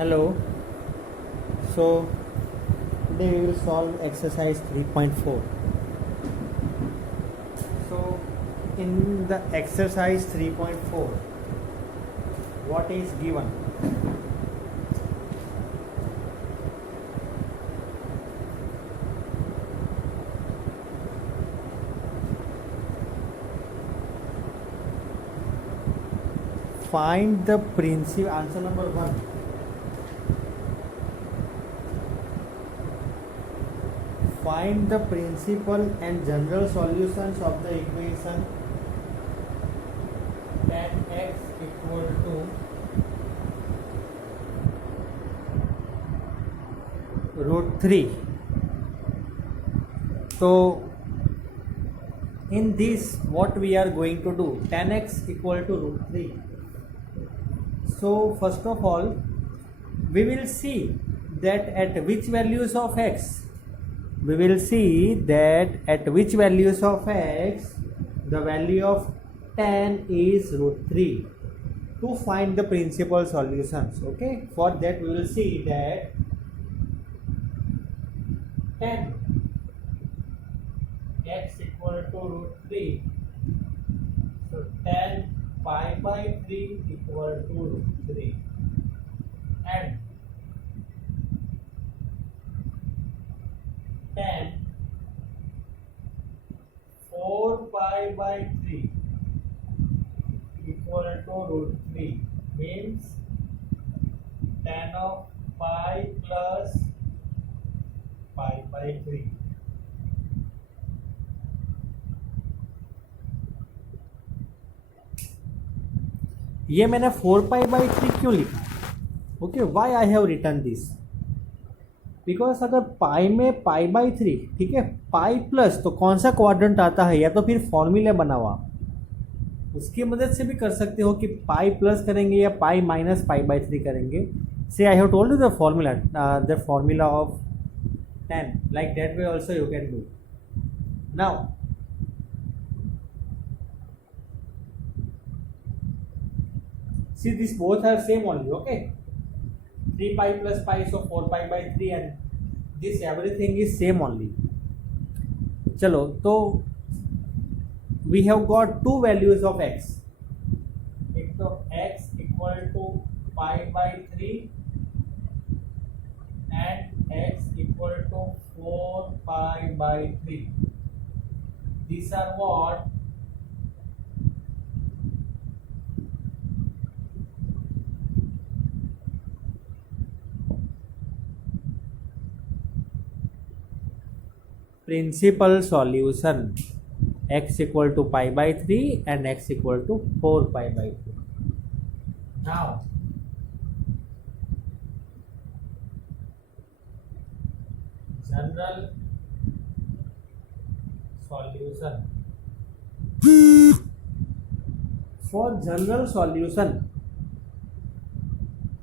Hello. So today we will solve exercise 3.4. So in the exercise 3.4, what is given? Find the principal. Answer number 1. Find the principal and general solutions of the equation tan x equal to √3. So in this, what we are going to do, tan x equal to √3. So first of all, we will see that at which values of x, the value of tan is √3 to find the principal solutions. Okay, for that we will see that tan x equal to √3, so tan pi by 3 equal to √3, and tan 4 pi by 3 equal to √3 means tan of pi plus pi by 3. ये मैंने 4 पाई by 3 क्यों लिखा? Okay, why I have return this? Because अगर pi में पाई by 3, ठीक है, pi plus तो कौन सा क्वाड्रेंट आता है, या तो फिर फॉर्मूले बनाओ आप, उसकी मदद से भी कर सकते हो कि पाई प्लस करेंगे या पाई माइनस पाई बाई 3 करेंगे. से I have told you the formula of 10, like that way also you can do. Now see, these both are same only. Okay, 3 pi plus pi, so 4 pi by 3, and this everything is same only. चलो, तो we have got two values of x. एक तो x equal to pi by 3 and x equal to 4 pi by 3. These are what? Principal solution. X equal to pi by 3 and x equal to 4 pi by 3. Now general solution. For general solution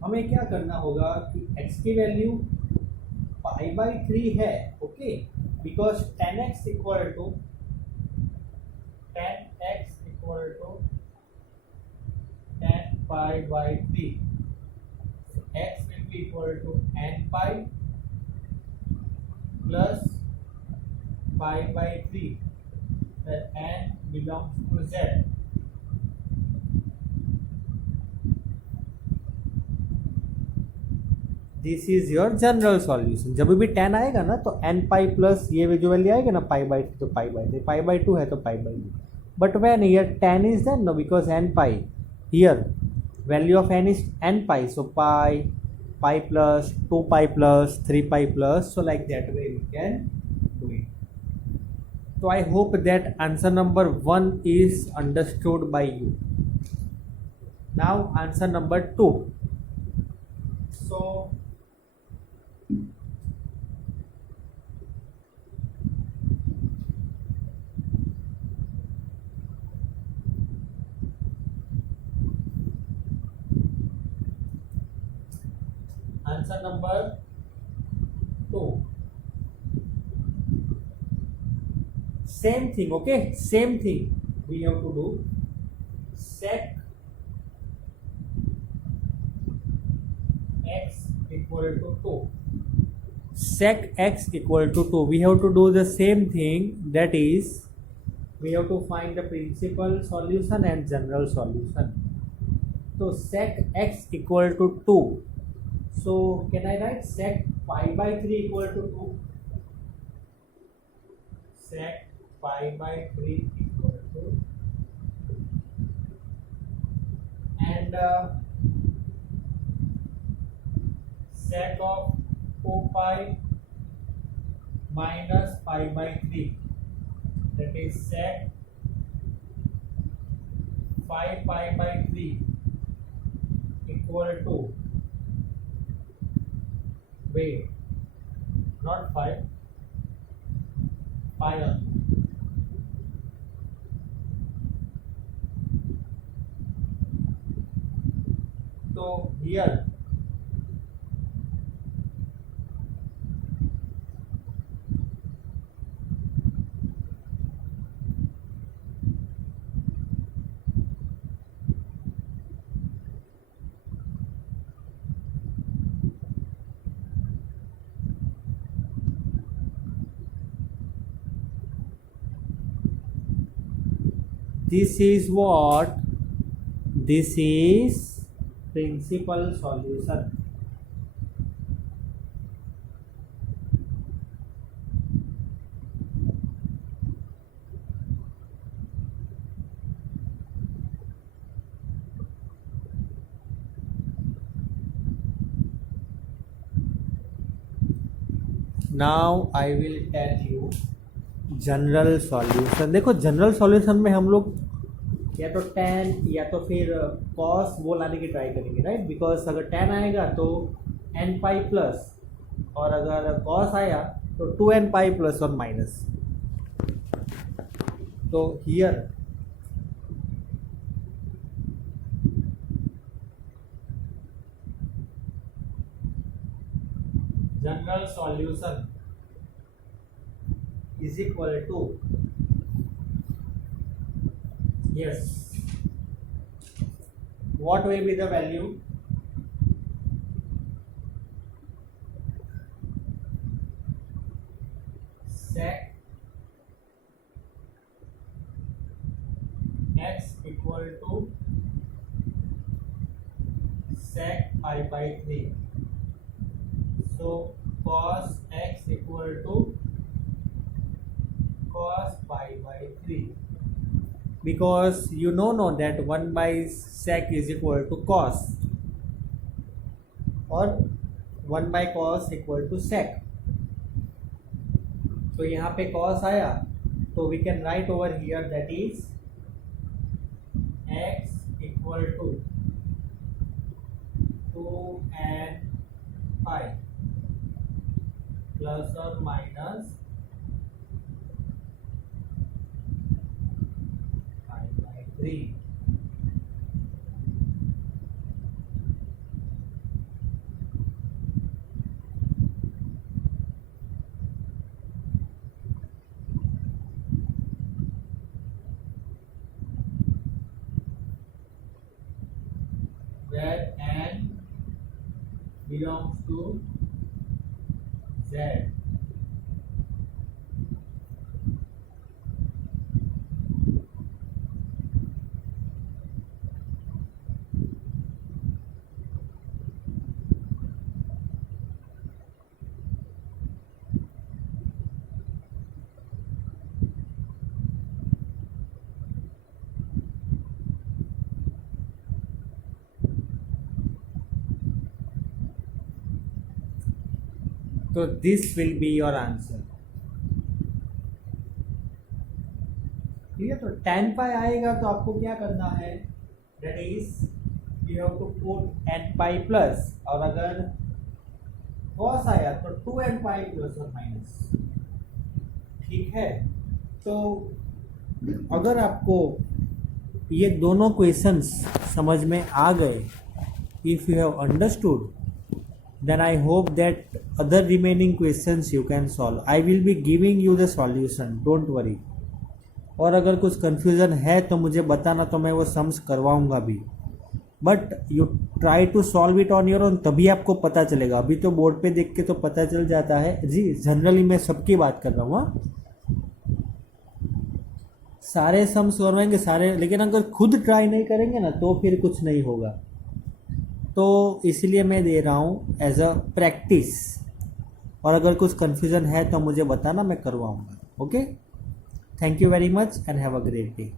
हमें क्या करना होगा कि x की value pi by 3 है. Okay, because tan x equal to tan pi by 3, so x will be equal to n pi plus pi by 3, where n belongs to z. This is your general solution. जब भी tan आएगा ना, तो n pi plus ये जो value आएगा ना पाई by 3, तो पाई बाई 3, पाई बाई 2 है तो pi by 2. But when here tan is then, no, because n pi, here value of n is n pi, so pi plus 2 pi plus 3 pi plus, so like that way we can do it. So I hope that answer number 1 is understood by you. Now answer number 2. So answer number 2, same thing. Okay, same thing we have to do. Sec x equal to 2. Sec x equal to 2. We have to do the same thing, that is we have to find the principal solution and general solution. So sec x equal to 2. So can I write sec pi by 3 equal to 2? Sec pi by 3 equal to, and sec of 4 pi minus pi by 3, that is sec 5 pi by 3 equal to, wait, not 5, pi only. So here this is what, this is principal solution. Now I will tell you general solution. देखो general solution में हम लोग या तो tan या तो फिर cos वो लाने की ट्राई करेंगे, राइट. बिकॉज अगर tan आएगा तो n पाई प्लस, और अगर cos आया तो 2n पाई प्लस और माइनस. तो here general solution is equal to, yes, what will be the value? Sec x equal to sec pi by 3. So cos x equal to cos pi by 3, because you know that 1 by sec is equal to cos, or 1 by cos equal to sec. तो यहाँ पे cos आया तो we can write over here that is x equal to 2n pi plus or minus pi by 3. Where n belongs to z. So this will be your answer. ठीक है, तो tan pi आएगा तो आपको क्या करना है, that is you have to put n pi plus, और अगर cos आया तो 2n pi plus और माइनस. ठीक है, तो अगर आपको ये दोनों क्वेश्चंस समझ में आ गए, if you have understood, then I hope that other remaining questions you can solve. I will be giving you the solution, don't worry. और अगर कुछ confusion है तो मुझे बताना, तो मैं वो सम्स करवाऊंगा भी. But you try to solve it on your own, तभी आपको पता चलेगा। अभी तो बोर्ड पे देख के तो पता चल जाता है जी, जनरली मैं सबकी बात कर रहा हूँ। हाँ, सारे सम्स करवाएंगे सारे, लेकिन अगर खुद ट्राई नहीं करेंगे ना तो फिर कुछ नहीं होगा। तो इसलिए मैं दे रहा हूँ एज अ प्रैक्टिस, और अगर कुछ कन्फ्यूज़न है तो मुझे बताना, मैं करवाऊँगा। Okay, thank you very much and have a great day.